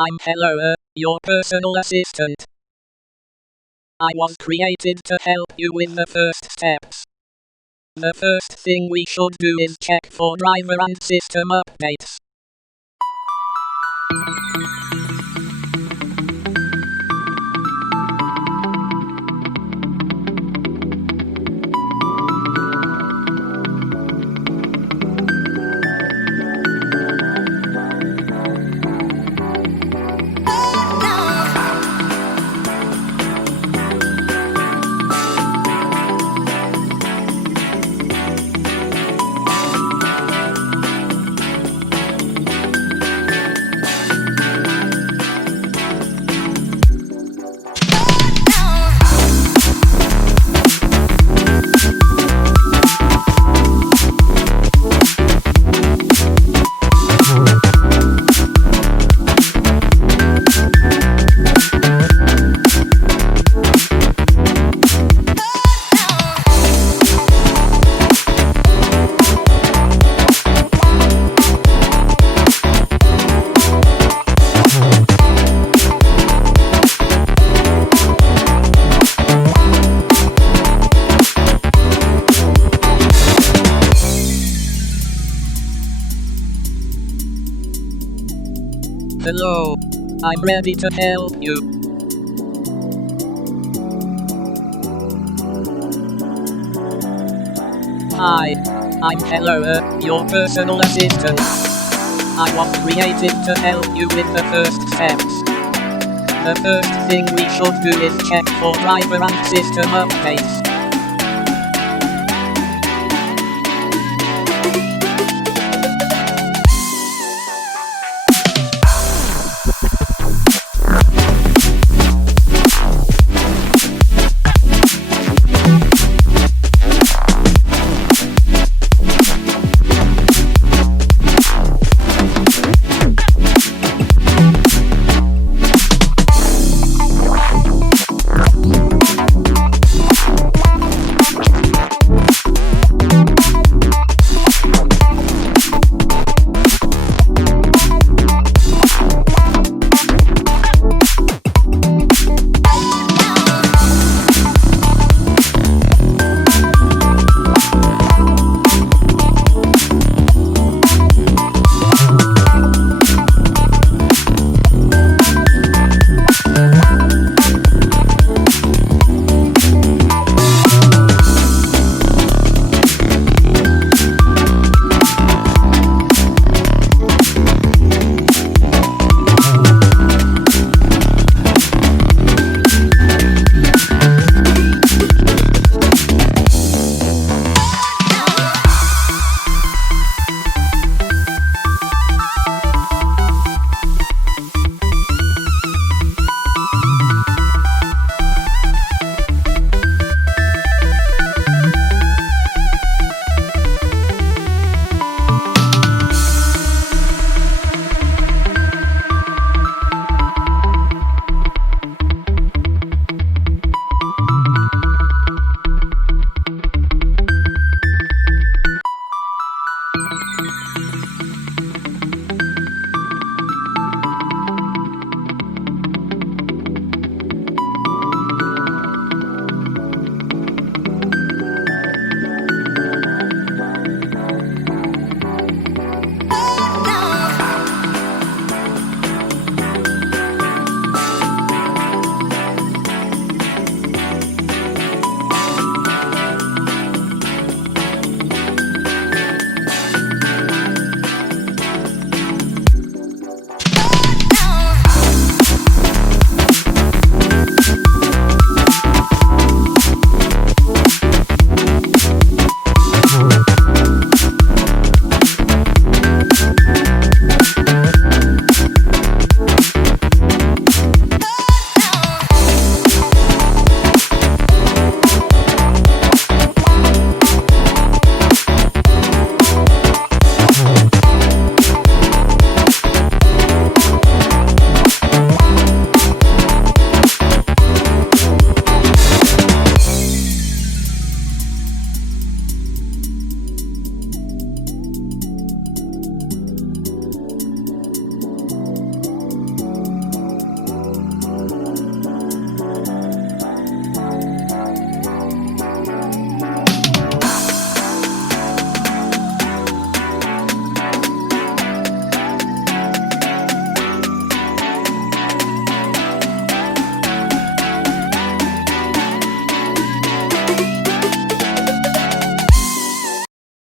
I'm Hello, your personal assistant. I was created to help you with the first steps. The first thing we should do is check for driver and system updates. Hello, I'm ready to help you. Hi, I'm Hello, your personal assistant. I was created to help you with the first steps. The first thing we should do is check for driver and system updates.